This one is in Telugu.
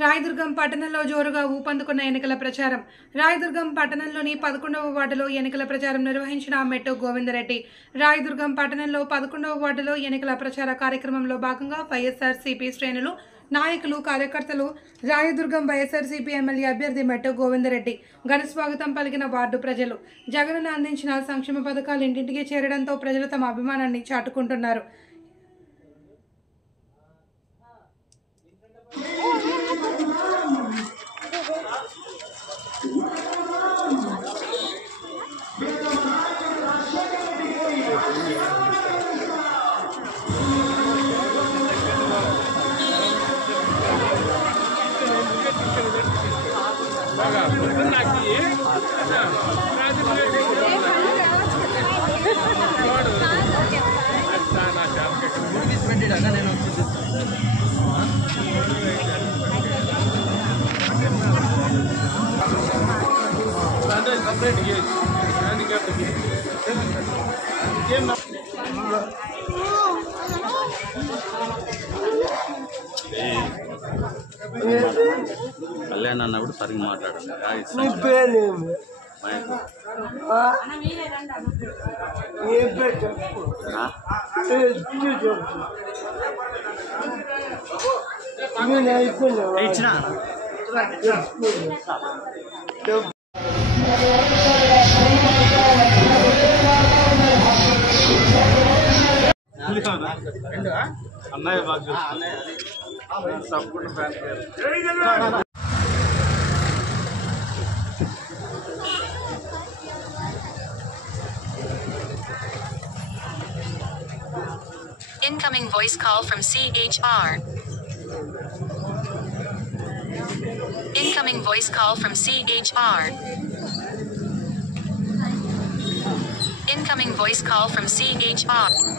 రాయదుర్గం పట్టణంలో జోరుగా ఊపందుకున్న ఎన్నికల ప్రచారం. రాయదుర్గం పట్టణంలోని 11వ వార్డులో ఎన్నికల ప్రచారం నిర్వహించిన మెట్టు గోవిందరెడ్డి. రాయదుర్గం పట్టణంలో 11వ వార్డులో ఎన్నికల ప్రచార కార్యక్రమంలో భాగంగా వైఎస్ఆర్సీపీ శ్రేణులు, నాయకులు, కార్యకర్తలు రాయదుర్గం వైఎస్ఆర్సీపీ ఎమ్మెల్యే అభ్యర్థి మెట్టు గోవిందరెడ్డి ఘన స్వాగతం పలికిన వార్డు ప్రజలు. జగన్ అందించిన సంక్షేమ పథకాలు ఇంటింటికి చేరడంతో ప్రజలు తమ అభిమానాన్ని చాటుకుంటున్నారు. కళ్యాణ్ అన్నప్పుడు సరిగ్గా మాట్లాడాలి. అన్నయ్య బాగా Incoming voice call from CHR. Incoming voice call from CHR. Incoming voice call from CHR.